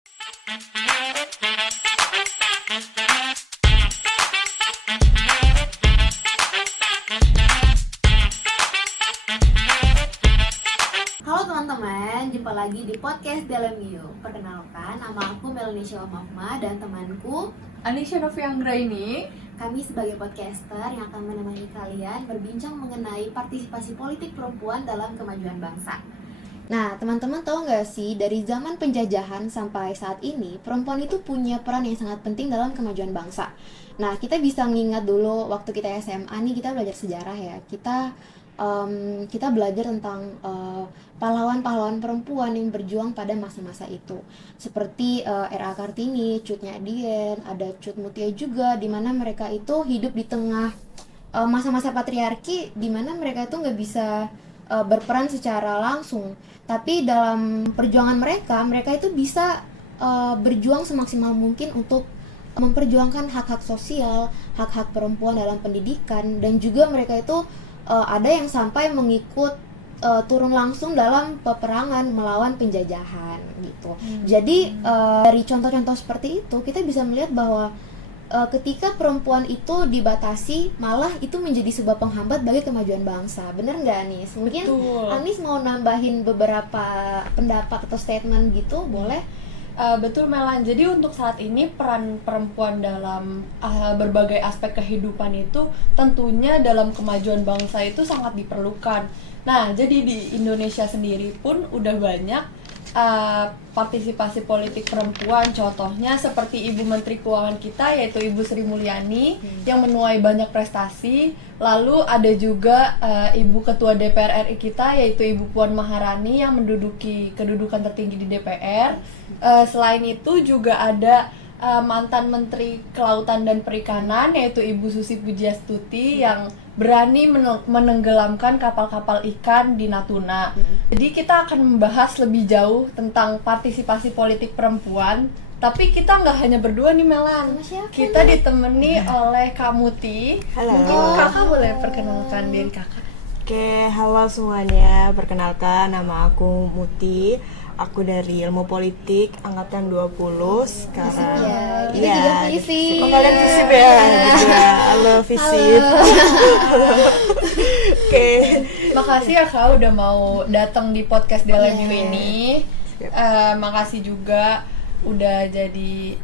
Halo teman-teman, jumpa lagi di podcast Dalam You. Perkenalkan, nama aku Melanie Syawamafma dan temanku Anisha Noviangra ini. Kami sebagai podcaster yang akan menemani kalian berbincang mengenai partisipasi politik perempuan dalam kemajuan bangsa. Nah, teman-teman tahu nggak sih, dari zaman penjajahan sampai saat ini, perempuan itu punya peran yang sangat penting dalam kemajuan bangsa. Nah, kita bisa mengingat dulu waktu kita SMA nih, kita belajar sejarah ya. Kita belajar tentang pahlawan-pahlawan perempuan yang berjuang pada masa-masa itu, seperti R.A. Kartini, Cut Nyadien, ada Cut Mutia juga, di mana mereka itu hidup di tengah masa-masa patriarki, di mana mereka itu nggak bisa berperan secara langsung, tapi dalam perjuangan mereka itu bisa berjuang semaksimal mungkin untuk memperjuangkan hak-hak sosial, hak-hak perempuan dalam pendidikan, dan juga mereka itu ada yang sampai mengikut turun langsung dalam peperangan melawan penjajahan gitu. Jadi dari contoh-contoh seperti itu kita bisa melihat bahwa ketika perempuan itu dibatasi, malah itu menjadi sebuah penghambat bagi kemajuan bangsa. Bener nggak, Anis? Mungkin Betul. Anis mau nambahin beberapa pendapat atau statement gitu, boleh? Betul Melan, jadi untuk saat ini peran perempuan dalam berbagai aspek kehidupan itu tentunya dalam kemajuan bangsa itu sangat diperlukan. Nah, jadi di Indonesia sendiri pun udah banyak partisipasi politik perempuan, contohnya seperti Ibu Menteri Keuangan kita yaitu Ibu Sri Mulyani yang menuai banyak prestasi. Lalu ada juga Ibu Ketua DPR RI kita yaitu Ibu Puan Maharani yang menduduki kedudukan tertinggi di DPR. Selain itu juga ada mantan Menteri Kelautan dan Perikanan yaitu Ibu Susi Pujiastuti yang berani menenggelamkan kapal-kapal ikan di Natuna. Jadi kita akan membahas lebih jauh tentang partisipasi politik perempuan. Tapi kita nggak hanya berdua nih Melan. Kita ditemani oleh Kak Muti. Halo. Mungkin kakak boleh perkenalkan diri kakak. Oke, halo semuanya. Perkenalkan, nama aku Muti. Aku dari Ilmu Politik angkatan 20 sekarang. Kita juga FISIP. Oh, kalian FISIP ya? Halo FISIP. Oke. Makasih ya Kak udah mau datang di podcast Dalam You Yeah. ini. Makasih juga udah jadi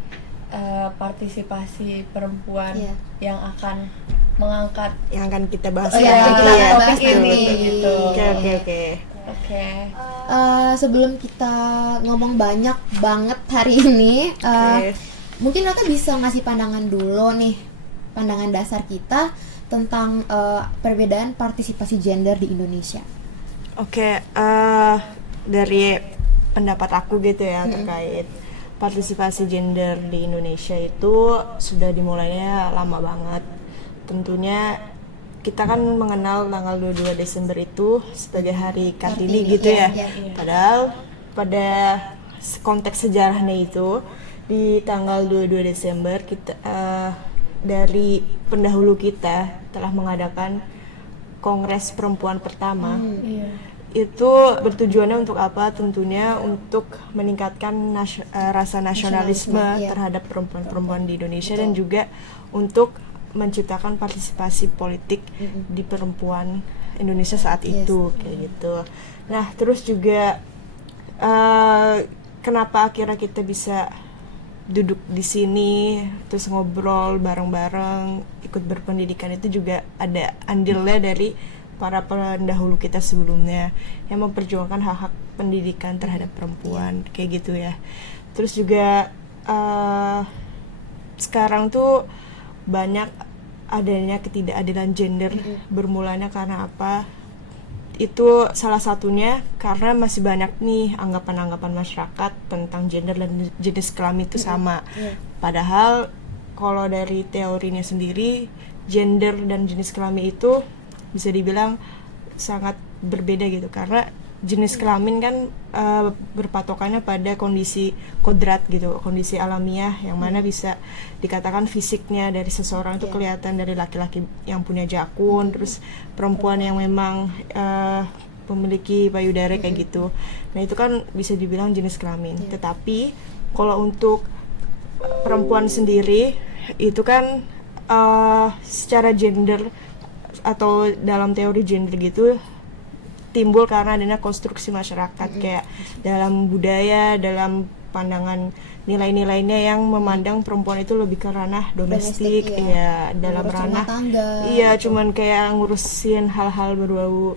partisipasi perempuan yang akan mengangkat Yang akan kita bahas yang nanti kita ya. bahas topik ini nanti. gitu. Oke. Sebelum kita ngomong banyak banget hari ini, mungkin kakak bisa ngasih pandangan dulu nih, pandangan dasar kita tentang perbedaan partisipasi gender di Indonesia. Oke, dari pendapat aku gitu ya terkait partisipasi gender di Indonesia itu sudah dimulainya lama banget. Tentunya kita kan mengenal tanggal 22 Desember itu sebagai Hari Kartini gitu ya. Padahal pada konteks sejarahnya itu di tanggal 22 Desember kita dari pendahulu kita telah mengadakan Kongres Perempuan pertama. Itu bertujuannya untuk apa? Tentunya untuk meningkatkan rasa nasionalisme terhadap perempuan-perempuan di Indonesia. Dan juga untuk menciptakan partisipasi politik di perempuan Indonesia saat itu kayak gitu. Nah, terus juga kenapa akhirnya kita bisa duduk di sini terus ngobrol bareng-bareng, ikut berpendidikan, itu juga ada andilnya dari para pendahulu kita sebelumnya yang memperjuangkan hak-hak pendidikan terhadap perempuan kayak gitu ya. Terus juga sekarang tuh banyak adanya ketidakadilan gender. Bermulanya karena apa? Itu salah satunya karena masih banyak nih anggapan-anggapan masyarakat tentang gender dan jenis kelamin itu sama. Padahal kalau dari teorinya sendiri, gender dan jenis kelamin itu bisa dibilang sangat berbeda gitu, karena jenis kelamin kan berpatokannya pada kondisi kodrat gitu, kondisi alamiah yang mana bisa dikatakan fisiknya dari seseorang itu kelihatan dari laki-laki yang punya jakun, terus perempuan yang memang memiliki payudara kayak gitu. Nah itu kan bisa dibilang jenis kelamin. Tetapi Kalau untuk perempuan sendiri itu kan secara gender atau dalam teori gender gitu timbul karena adanya konstruksi masyarakat kayak dalam budaya, dalam pandangan nilai-nilainya yang memandang perempuan itu lebih ke ranah domestik, ya dalam Ngurus ranah rumah tangga, iya cuman kayak ngurusin hal-hal berbau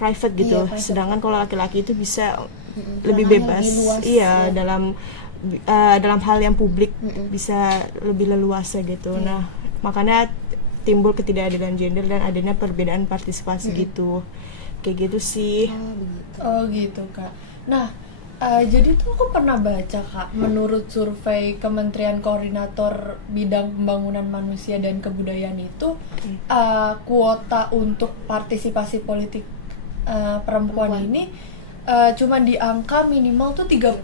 private gitu. Iya, private. Sedangkan kalau laki-laki itu bisa lebih ranahnya bebas, lebih luas, iya ya. dalam hal yang publik bisa lebih leluasa gitu. Nah makanya timbul ketidakadilan gender dan adanya perbedaan partisipasi gitu, kayak gitu sih. Oh, begitu. Oh gitu Kak. Nah, jadi tuh aku pernah baca Kak, menurut survei Kementerian Koordinator Bidang Pembangunan Manusia dan Kebudayaan itu kuota untuk partisipasi politik perempuan ini cuma di angka minimal tuh 30%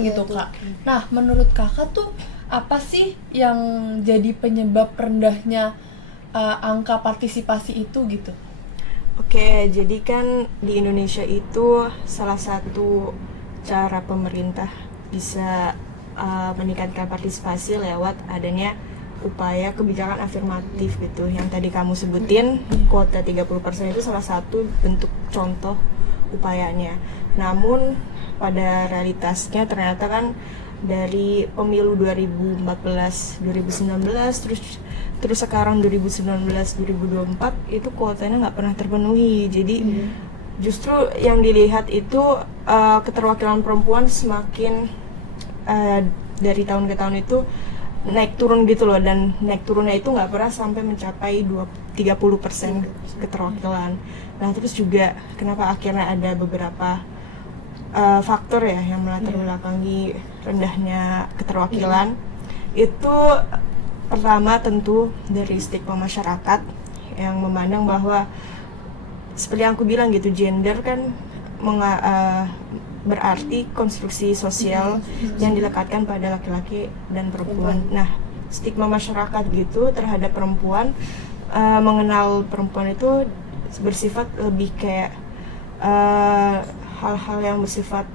gitu tuh. Kak. Nah, menurut Kakak tuh apa sih yang jadi penyebab rendahnya angka partisipasi itu gitu? Oke, jadi kan di Indonesia itu salah satu cara pemerintah bisa meningkatkan partisipasi lewat adanya upaya kebijakan afirmatif gitu. Yang tadi kamu sebutin, kuota 30% itu salah satu bentuk contoh upayanya. Namun pada realitasnya ternyata kan dari pemilu 2014, 2019 terus sekarang 2019-2024 itu kuotanya nggak pernah terpenuhi. Jadi justru yang dilihat itu keterwakilan perempuan semakin dari tahun ke tahun itu naik turun gitu loh, dan naik turunnya itu nggak pernah sampai mencapai 30% keterwakilan. Nah terus juga kenapa akhirnya ada beberapa faktor ya yang melatar belakangi rendahnya keterwakilan. Itu pertama tentu dari stigma masyarakat yang memandang bahwa seperti yang aku bilang gitu, gender kan berarti konstruksi sosial yang dilekatkan pada laki-laki dan perempuan. Nah, stigma masyarakat gitu terhadap perempuan, mengenal perempuan itu bersifat lebih kayak hal-hal yang bersifat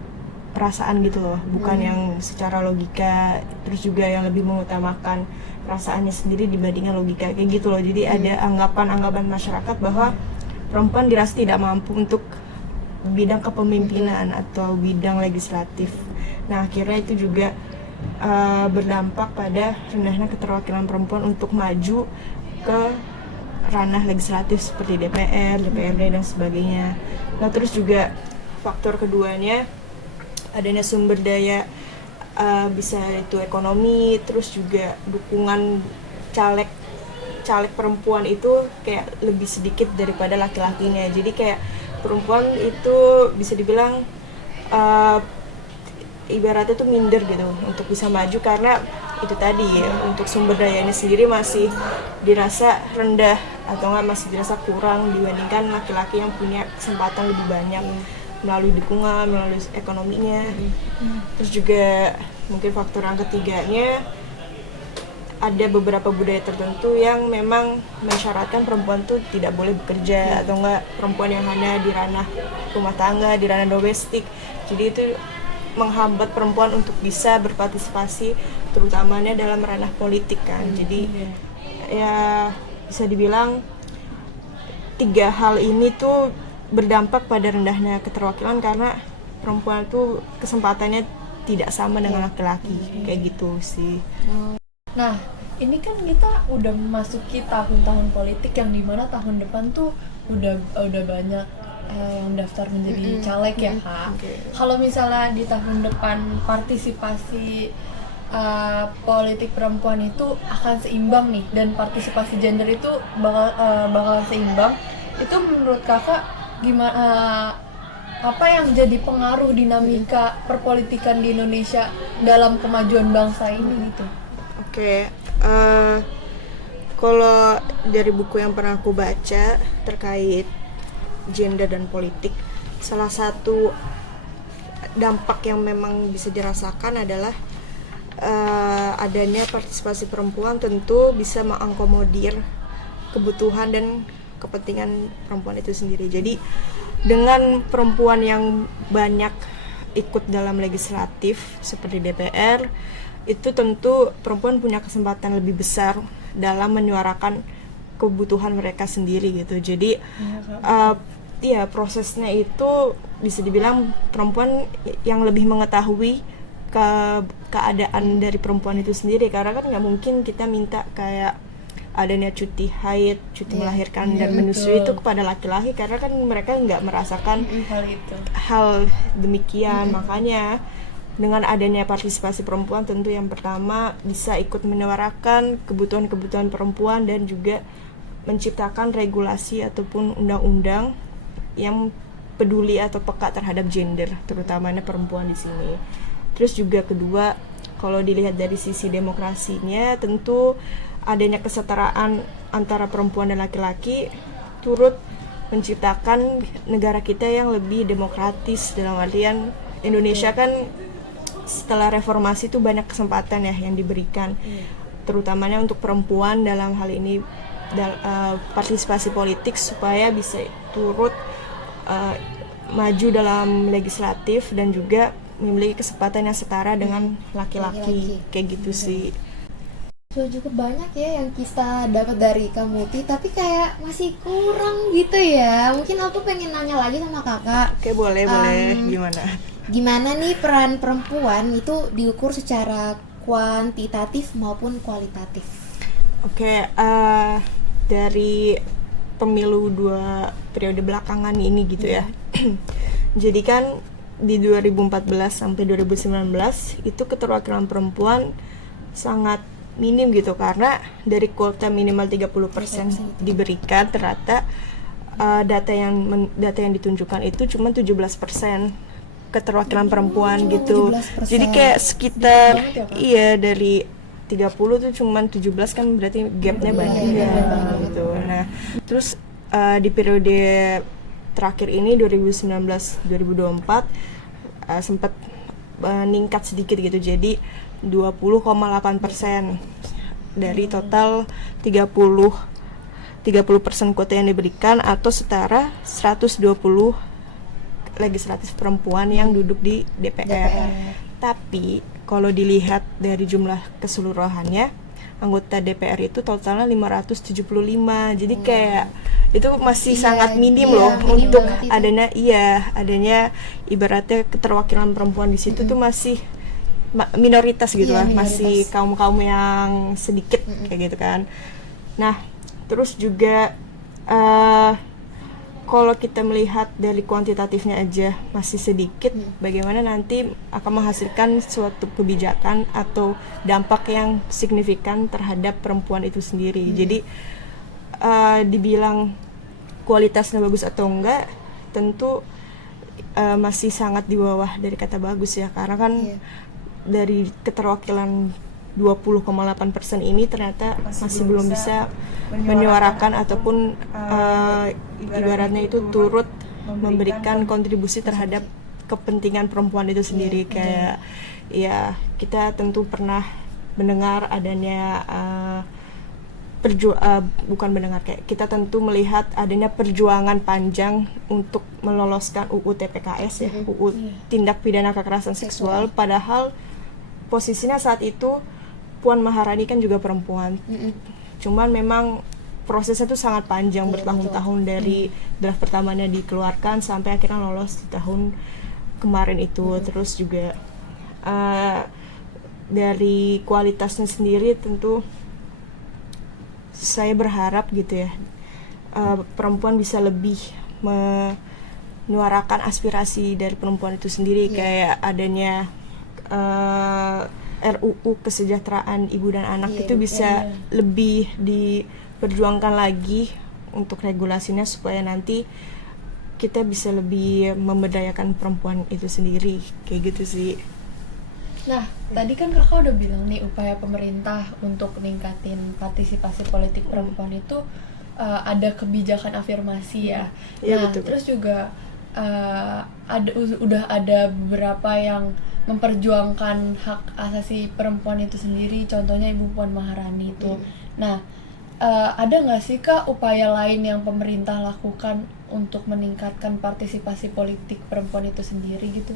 perasaan gitu loh, bukan yang secara logika, terus juga yang lebih mengutamakan perasaannya sendiri dibandingkan logika kayak gitu loh. Jadi ada anggapan-anggapan masyarakat bahwa perempuan dirasa tidak mampu untuk bidang kepemimpinan atau bidang legislatif. Nah akhirnya itu juga berdampak pada rendahnya keterwakilan perempuan untuk maju ke ranah legislatif seperti DPR, DPRD dan sebagainya. Nah terus juga faktor keduanya adanya sumber daya, bisa itu ekonomi, terus juga dukungan caleg perempuan itu kayak lebih sedikit daripada laki-lakinya. Jadi kayak perempuan itu bisa dibilang ibaratnya tuh minder gitu untuk bisa maju karena itu tadi ya, untuk sumber dayanya sendiri masih dirasa rendah atau nggak masih dirasa kurang dibandingkan laki-laki yang punya kesempatan lebih banyak melalui dukungan, melalui ekonominya. Terus juga mungkin faktor yang ketiganya ada beberapa budaya tertentu yang memang mensyaratkan perempuan tuh tidak boleh bekerja atau enggak perempuan yang hanya di ranah rumah tangga, di ranah domestik. Jadi itu menghambat perempuan untuk bisa berpartisipasi terutamanya dalam ranah politik kan. Jadi ya bisa dibilang tiga hal ini tuh berdampak pada rendahnya keterwakilan karena perempuan tuh kesempatannya tidak sama dengan laki-laki, kayak gitu sih. Nah, ini kan kita udah memasuki tahun-tahun politik yang dimana tahun depan tuh udah banyak yang daftar menjadi caleg ya Kak. Kalau misalnya di tahun depan partisipasi politik perempuan itu akan seimbang nih dan partisipasi gender itu bakal seimbang, itu menurut Kakak gimana, apa yang jadi pengaruh dinamika perpolitikan di Indonesia dalam kemajuan bangsa ini gitu? Oke, kalau dari buku yang pernah aku baca terkait gender dan politik, salah satu dampak yang memang bisa dirasakan adalah adanya partisipasi perempuan tentu bisa mengakomodir kebutuhan dan kepentingan perempuan itu sendiri. Jadi dengan perempuan yang banyak ikut dalam legislatif seperti DPR, itu tentu perempuan punya kesempatan lebih besar dalam menyuarakan kebutuhan mereka sendiri gitu. Jadi ya prosesnya itu bisa dibilang perempuan yang lebih mengetahui keadaan dari perempuan itu sendiri, karena kan nggak mungkin kita minta kayak adanya cuti haid, cuti melahirkan dan menyusui itu kepada laki-laki, karena kan mereka nggak merasakan hal demikian. Makanya dengan adanya partisipasi perempuan, tentu yang pertama bisa ikut menyuarakan kebutuhan-kebutuhan perempuan dan juga menciptakan regulasi ataupun undang-undang yang peduli atau peka terhadap gender, terutamanya perempuan di sini. Terus juga kedua, kalau dilihat dari sisi demokrasinya, tentu adanya kesetaraan antara perempuan dan laki-laki turut menciptakan negara kita yang lebih demokratis. Dalam artian Indonesia kan setelah reformasi itu banyak kesempatan ya yang diberikan, terutamanya untuk perempuan dalam hal ini partisipasi politik supaya bisa turut maju dalam legislatif dan juga memiliki kesempatan yang setara dengan laki-laki. Kayak gitu sih. So, cukup banyak ya yang kita dapat dari Kak Muti, tapi kayak masih kurang gitu ya. Mungkin aku pengen nanya lagi sama kakak. Oke, boleh. Gimana? Gimana nih peran perempuan itu diukur secara kuantitatif maupun kualitatif? Oke, dari pemilu 2 periode belakangan ini gitu ya. Jadi kan di 2014 sampai 2019 itu keterwakilan perempuan sangat minim gitu, karena dari kuota minimal 30% diberikan, ternyata data yang ditunjukkan itu cuma 17% keterwakilan perempuan gitu. 17%. Jadi kayak sekitar dari 30 tuh cuman 17, kan berarti gapnya banyak ya gitu. Nah, terus di periode terakhir ini 2019-2024 sempat meningkat sedikit gitu, jadi 20,8% dari total 30% kuota yang diberikan, atau setara 120 legislatif perempuan yang duduk di DPR. Tapi kalau dilihat dari jumlah keseluruhannya, anggota DPR itu totalnya 575. Jadi kayak itu masih sangat minim loh minim untuk adanya ibaratnya keterwakilan perempuan di situ tuh masih minoritas gitu lah, masih kaum yang sedikit kayak gitu kan. Nah, terus juga kalau kita melihat dari kuantitatifnya aja masih sedikit, bagaimana nanti akan menghasilkan suatu kebijakan atau dampak yang signifikan terhadap perempuan itu sendiri. Jadi dibilang kualitasnya bagus atau enggak, tentu masih sangat di bawah dari kata bagus ya, karena kan dari keterwakilan 20,8% ini ternyata masih belum bisa menyuarakan ataupun ibaratnya itu turut memberikan kontribusi terhadap kepentingan perempuan itu sendiri. Kayak ya kita tentu pernah mendengar adanya kayak kita tentu melihat adanya perjuangan panjang untuk meloloskan UU TPKS ya, UU Tindak Pidana Kekerasan Seksual, padahal posisinya saat itu Puan Maharani kan juga perempuan. Cuman memang prosesnya tuh sangat panjang, bertahun-tahun dari draft pertamanya dikeluarkan sampai akhirnya lolos di tahun kemarin itu. Terus juga dari kualitasnya sendiri tentu saya berharap gitu ya, perempuan bisa lebih menyuarakan aspirasi dari perempuan itu sendiri, kayak adanya RUU kesejahteraan ibu dan anak itu bisa lebih diperjuangkan lagi untuk regulasinya, supaya nanti kita bisa lebih memberdayakan perempuan itu sendiri, kayak gitu sih. Nah, tadi kan kakak udah bilang nih upaya pemerintah untuk ningkatin partisipasi politik perempuan itu ada kebijakan afirmasi ya. Nah, betul. Terus juga udah ada beberapa yang memperjuangkan hak asasi perempuan itu sendiri, contohnya Ibu Puan Maharani itu. Nah, ada nggak sih Kak upaya lain yang pemerintah lakukan untuk meningkatkan partisipasi politik perempuan itu sendiri gitu?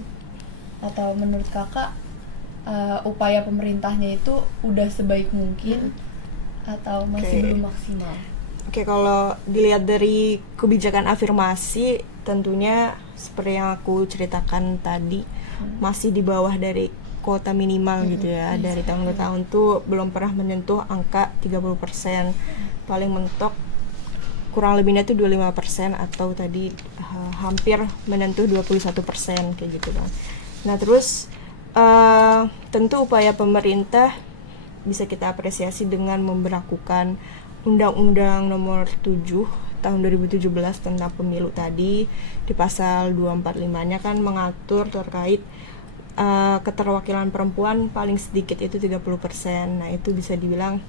Atau menurut kakak upaya pemerintahnya itu udah sebaik mungkin atau masih belum maksimal? Oke, kalau dilihat dari kebijakan afirmasi, tentunya seperti yang aku ceritakan tadi, masih di bawah dari kuota minimal gitu ya. Dari tahun ke tahun tuh belum pernah menyentuh angka 30%. Paling mentok kurang lebihnya tuh 25% atau tadi hampir menyentuh 21% kayak gitu kan. Nah, terus tentu upaya pemerintah bisa kita apresiasi dengan memberlakukan Undang-Undang Nomor 7 tahun 2017 tentang pemilu tadi. Di pasal 245-nya kan mengatur terkait keterwakilan perempuan paling sedikit itu 30%. Nah, itu bisa dibilang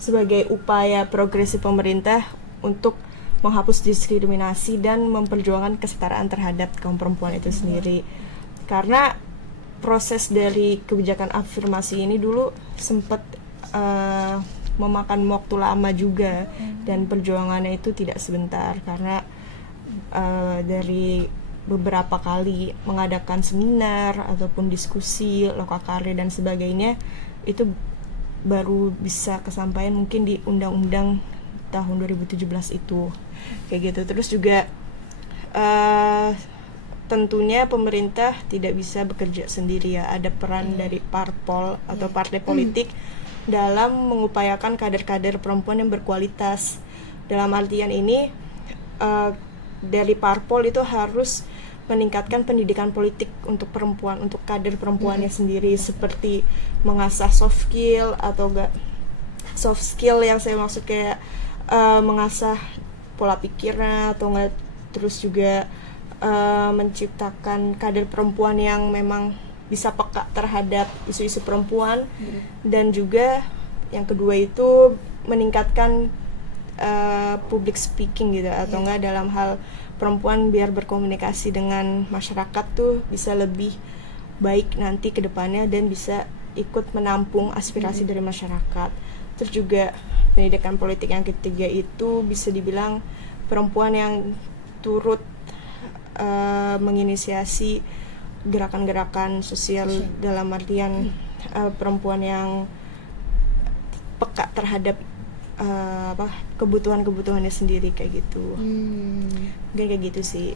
sebagai upaya progresif pemerintah untuk menghapus diskriminasi dan memperjuangkan kesetaraan terhadap kaum perempuan itu sendiri. Karena proses dari kebijakan afirmasi ini dulu sempat memakan waktu lama juga, dan perjuangannya itu tidak sebentar karena dari beberapa kali mengadakan seminar ataupun diskusi, lokakarya dan sebagainya, itu baru bisa kesampaian mungkin di undang-undang tahun 2017 itu kayak gitu. Terus juga tentunya pemerintah tidak bisa bekerja sendiri ya, ada peran dari parpol atau partai politik dalam mengupayakan kader-kader perempuan yang berkualitas. Dalam artian ini dari parpol itu harus meningkatkan pendidikan politik untuk perempuan, untuk kader perempuannya sendiri, seperti mengasah soft skill atau enggak soft skill yang saya maksud kayak mengasah pola pikirnya atau enggak, terus juga menciptakan kader perempuan yang memang bisa peka terhadap isu-isu perempuan, dan juga yang kedua itu meningkatkan public speaking gitu, atau enggak dalam hal perempuan biar berkomunikasi dengan masyarakat tuh bisa lebih baik nanti ke depannya dan bisa ikut menampung aspirasi dari masyarakat. Terus juga pendidikan politik yang ketiga itu bisa dibilang perempuan yang turut menginisiasi gerakan-gerakan sosial dalam artian perempuan yang peka terhadap kebutuhan-kebutuhannya sendiri kayak gitu. Mungkin kayak gitu sih.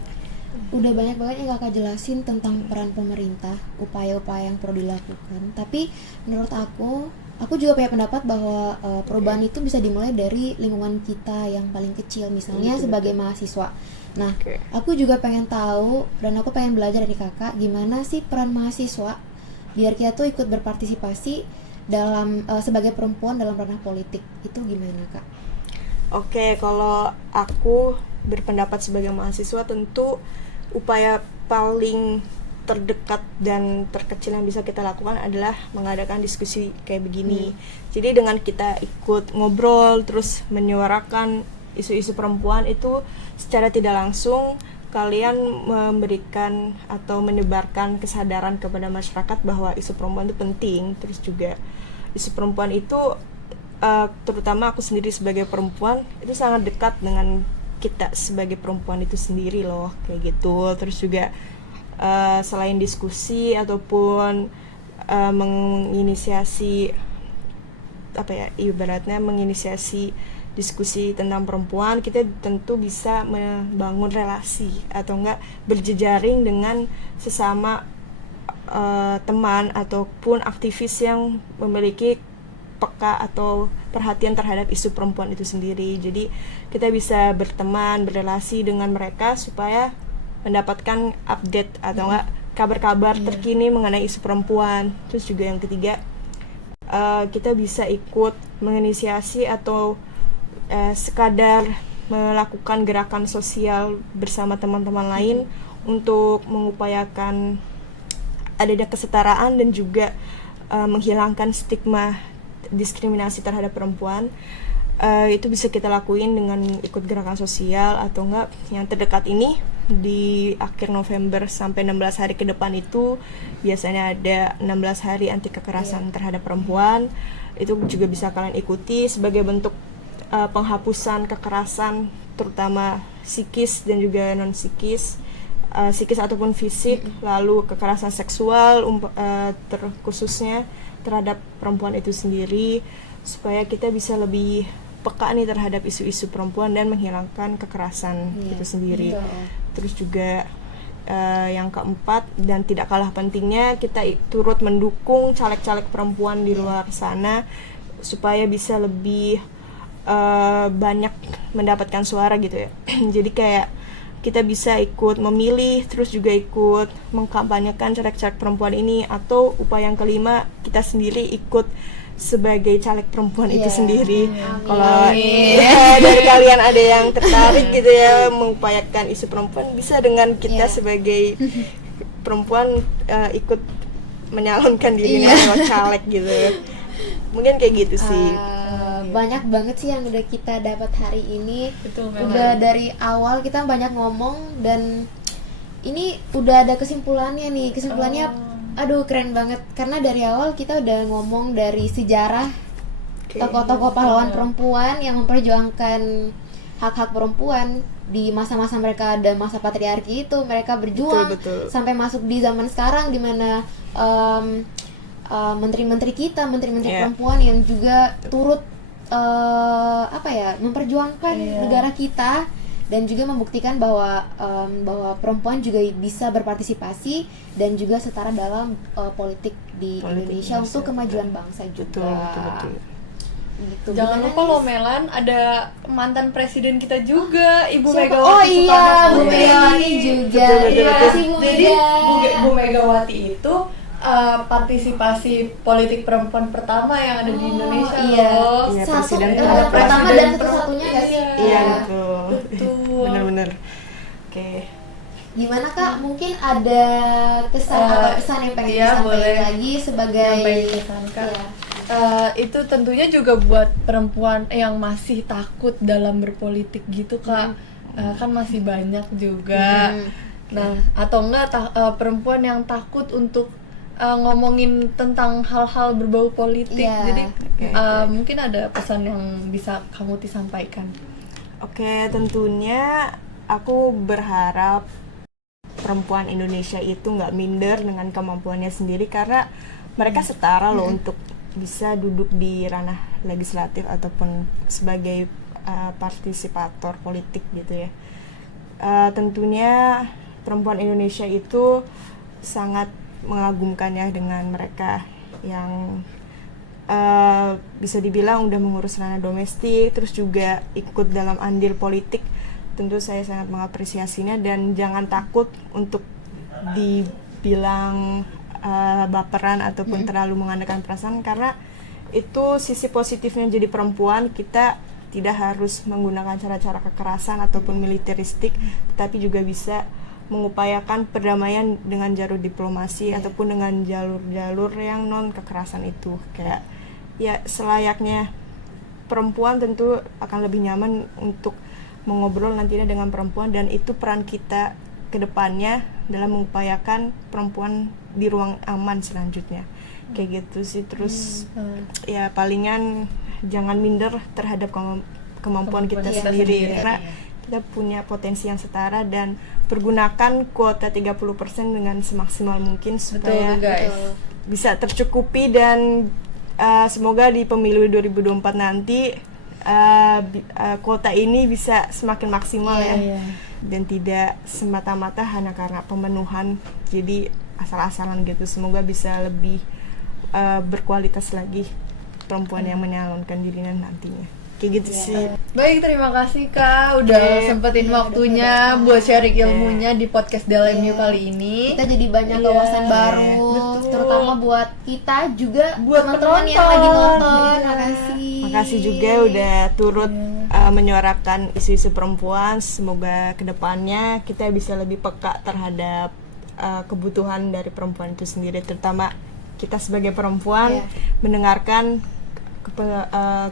Udah banyak banget yang kakak jelasin tentang peran pemerintah, upaya-upaya yang perlu dilakukan. Tapi menurut aku juga punya pendapat bahwa perubahan itu bisa dimulai dari lingkungan kita yang paling kecil, misalnya sebagai mahasiswa. Nah, aku juga pengen tahu dan aku pengen belajar dari kakak gimana sih peran mahasiswa biar kita tuh ikut berpartisipasi dalam sebagai perempuan dalam ranah politik. Itu gimana, Kak? Oke, kalau aku berpendapat sebagai mahasiswa, tentu upaya paling terdekat dan terkecil yang bisa kita lakukan adalah mengadakan diskusi kayak begini. Jadi dengan kita ikut ngobrol terus menyuarakan isu-isu perempuan itu secara tidak langsung kalian memberikan atau menyebarkan kesadaran kepada masyarakat bahwa isu perempuan itu penting. Terus juga isu perempuan itu terutama aku sendiri sebagai perempuan itu sangat dekat dengan kita sebagai perempuan itu sendiri loh, kayak gitu. Terus juga selain diskusi ataupun menginisiasi ibaratnya menginisiasi diskusi tentang perempuan, kita tentu bisa membangun relasi atau enggak berjejaring dengan sesama teman ataupun aktivis yang memiliki peka atau perhatian terhadap isu perempuan itu sendiri. Jadi kita bisa berteman, berrelasi dengan mereka supaya mendapatkan update atau enggak kabar-kabar terkini mengenai isu perempuan. Terus juga yang ketiga, kita bisa ikut menginisiasi atau sekadar melakukan gerakan sosial bersama teman-teman lain untuk mengupayakan adanya kesetaraan dan juga menghilangkan stigma diskriminasi terhadap perempuan. Itu bisa kita lakuin dengan ikut gerakan sosial atau enggak yang terdekat ini di akhir November sampai 16 hari ke depan itu biasanya ada 16 hari anti kekerasan terhadap perempuan. Itu juga bisa kalian ikuti sebagai bentuk penghapusan kekerasan terutama psikis dan juga non psikis psikis ataupun fisik, lalu kekerasan seksual terkhususnya terhadap perempuan itu sendiri, supaya kita bisa lebih peka nih terhadap isu-isu perempuan dan menghilangkan kekerasan itu sendiri. Terus juga yang keempat dan tidak kalah pentingnya, kita turut mendukung caleg-caleg perempuan di luar sana supaya bisa lebih banyak mendapatkan suara gitu ya. Jadi kayak kita bisa ikut memilih, terus juga ikut mengkampanyekan caleg-caleg perempuan ini, atau upaya yang kelima, kita sendiri ikut sebagai caleg perempuan itu sendiri. Kalau dari kalian ada yang tertarik gitu ya mengupayakan isu perempuan, bisa dengan kita sebagai perempuan ikut menyalonkan dirinya lewat caleg gitu. Mungkin kayak gitu sih. Banyak banget sih yang udah kita dapat hari ini. Betul, udah dari awal kita banyak ngomong dan ini udah ada kesimpulannya nih. Kesimpulannya aduh keren banget, karena dari awal kita udah ngomong dari sejarah tokoh-tokoh pahlawan perempuan yang memperjuangkan hak-hak perempuan di masa-masa mereka ada masa patriarki itu. Mereka berjuang sampai masuk di zaman sekarang di mana menteri-menteri kita, menteri-menteri perempuan yang juga turut memperjuangkan negara kita dan juga membuktikan bahwa perempuan juga bisa berpartisipasi dan juga setara dalam politik di Indonesia untuk kemajuan bangsa juga. Betul. Gitu. Jangan lupa loh Melan, ada mantan presiden kita juga, Ibu Siapa? Megawati Oh iya, Soekarno Bu Putri. Megawati juga. Betul. Terima kasih Bu Jadi Mega. Bu Megawati itu partisipasi politik perempuan pertama yang ada di Indonesia loh. Iya, Satu presiden pertama dan presiden satu-satunya nggak sih? Iya, betul. Betul. Benar-benar. Oke. Gimana Kak? Mungkin ada kesan atau pesan yang pengen disampaikan boleh. lagi sebagai Nyampain pesan, Kak. Itu tentunya juga buat perempuan yang masih takut dalam berpolitik gitu Kak. Kan masih banyak juga. Nah, atau enggak perempuan yang takut untuk ngomongin tentang hal-hal berbau politik. Jadi mungkin ada pesan yang bisa kamu sampaikan. Oke, tentunya aku berharap perempuan Indonesia itu nggak minder dengan kemampuannya sendiri, karena mereka setara loh untuk bisa duduk di ranah legislatif ataupun sebagai partisipator politik gitu ya. Tentunya perempuan Indonesia itu sangat mengagumkan ya dengan mereka yang bisa dibilang udah mengurus ranah domestik, terus juga ikut dalam andil politik. Tentu saya sangat mengapresiasinya, dan jangan takut untuk dibilang baperan ataupun terlalu mengandalkan perasaan, karena itu sisi positifnya jadi perempuan. Kita tidak harus menggunakan cara-cara kekerasan ataupun militeristik, tetapi juga bisa mengupayakan perdamaian dengan jalur diplomasi ataupun dengan jalur-jalur yang non kekerasan itu. Kayak ya selayaknya perempuan tentu akan lebih nyaman untuk mengobrol nantinya dengan perempuan, dan itu peran kita ke depannya dalam mengupayakan perempuan di ruang aman selanjutnya. Kayak gitu sih. Terus ya palingan jangan minder terhadap kemampuan kita sendiri, karena kita punya potensi yang setara, dan pergunakan kuota 30% dengan semaksimal mungkin supaya bisa tercukupi, dan semoga di pemilu 2024 nanti kuota ini bisa semakin maksimal dan tidak semata-mata hanya karena pemenuhan jadi asal-asalan gitu. Semoga bisa lebih berkualitas lagi perempuan yang menyalonkan dirinya nantinya. Kayak gitu sih. Baik, terima kasih Kak udah sempetin waktunya buat sharing ilmunya di podcast DLMU kali ini. Kita jadi banyak wawasan baru, terutama buat kita juga, buat teman-teman yang lagi nonton. Makasih. Makasih juga udah turut menyuarakan isu-isu perempuan. Semoga kedepannya kita bisa lebih peka terhadap kebutuhan dari perempuan itu sendiri, terutama kita sebagai perempuan mendengarkan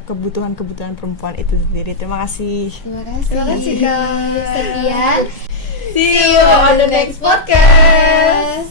kebutuhan-kebutuhan perempuan itu sendiri. Terima kasih. Terima kasih. Terima kasih Kak. Sekian. See you on the next podcast.